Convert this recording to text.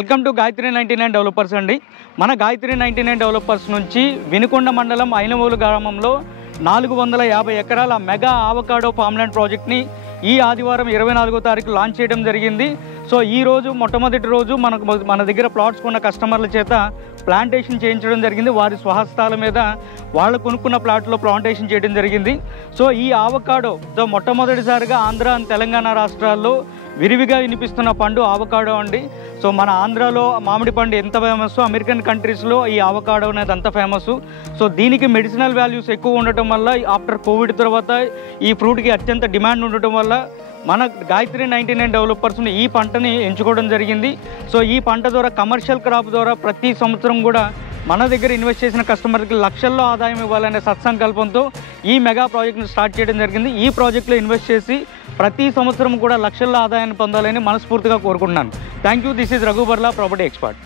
Welcome to Gayatri 99 developers అండి. మన Gayatri 99 developers నుంచి వినుకొండ మండలం ఐనవోలు గ్రామంలో 450 ఎకరాల మెగా ఆవకాడో ఫార్మ్‌ల్యాండ్ ప్రాజెక్ట్ని ఈ ఆదివారం 24వ తారీఖు లాంచ్ చేయడం జరిగింది. సో ఈ రోజు మొట్టమొదటి రోజు మన దగ్గర ప్లాట్స్ కొన్న కస్టమర్ల చేత ప్లాంటేషన్ చేయించడం జరిగింది. వారి స్వహస్తాల మీద వాళ్ళు కొనుక్కున్న ప్లాట్లో ప్లాంటేషన్ చేయడం జరిగింది. సో ఈ ఆవకాడోతో మొట్టమొదటిసారిగా ఆంధ్ర అండ్ తెలంగాణ రాష్ట్రాల్లో విరివిగా వినిపిస్తున్న పండు ఆవకాడో అండి. సో మన ఆంధ్రాలో మామిడి పండు ఎంత ఫేమస్, అమెరికన్ కంట్రీస్లో ఈ ఆవకాడో అనేది అంత ఫేమస్. సో దీనికి మెడిసినల్ వాల్యూస్ ఎక్కువ ఉండటం వల్ల ఆఫ్టర్ కోవిడ్ తర్వాత ఈ ఫ్రూట్కి అత్యంత డిమాండ్ ఉండటం వల్ల మన గాయత్రి 99 డెవలపర్స్ని ఈ పంటని ఎంచుకోవడం జరిగింది. సో ఈ పంట ద్వారా కమర్షియల్ క్రాప్ ద్వారా ప్రతి సంవత్సరం కూడా మన దగ్గర ఇన్వెస్ట్ చేసిన కస్టమర్కి లక్షల్లో ఆదాయం ఇవ్వాలనే సత్సంకల్పంతో ఈ మెగా ప్రాజెక్ట్ని స్టార్ట్ చేయడం జరిగింది. ఈ ప్రాజెక్ట్లో ఇన్వెస్ట్ చేసి ప్రతి సంవత్సరం కూడా లక్షల్లో ఆదాయాన్ని పొందాలని మనస్ఫూర్తిగా కోరుకుంటున్నాను. Thank you. This is Raghu Barla, property expert.